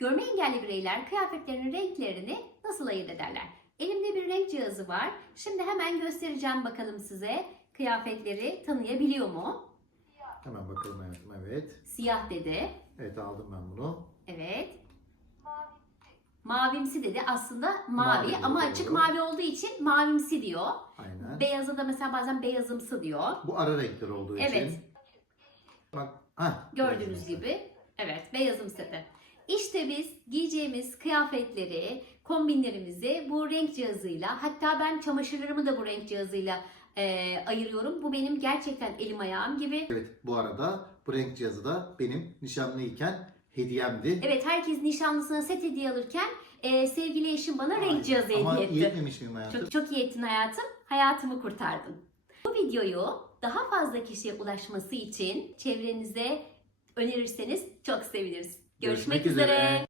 Görme engelli bireyler kıyafetlerinin renklerini nasıl ayırt ederler? Elimde bir renk cihazı var. Şimdi hemen göstereceğim bakalım size. Kıyafetleri tanıyabiliyor mu? Hemen bakalım hayatım. Evet. Siyah dedi. Evet aldım ben bunu. Evet. Mavimsi dedi. Aslında mavi, Mavi ama açık mavi olduğu için mavimsi diyor. Aynen. Beyaza da mesela bazen beyazımsı diyor. Bu ara renkler olduğu için. Evet. Bak. Heh, Gördüğünüz gibi. Evet, beyazımsı dedi. İşte biz giyeceğimiz kıyafetleri, kombinlerimizi bu renk cihazıyla, hatta ben çamaşırlarımı da bu renk cihazıyla e, ayırıyorum. Bu benim gerçekten elim ayağım gibi. Evet bu arada bu renk cihazı da benim nişanlıyken hediyemdi. Evet, herkes nişanlısına set hediye alırken e, sevgili eşim bana renk Aynen. cihazı Ama hediye iyi etti. etmemiş miyim hayatım? Çok, çok iyi ettin hayatım. Hayatımı kurtardın. Bu videoyu daha fazla kişiye ulaşması için çevrenize önerirseniz çok seviniriz. Görüşmek, Görüşmek üzere. üzere.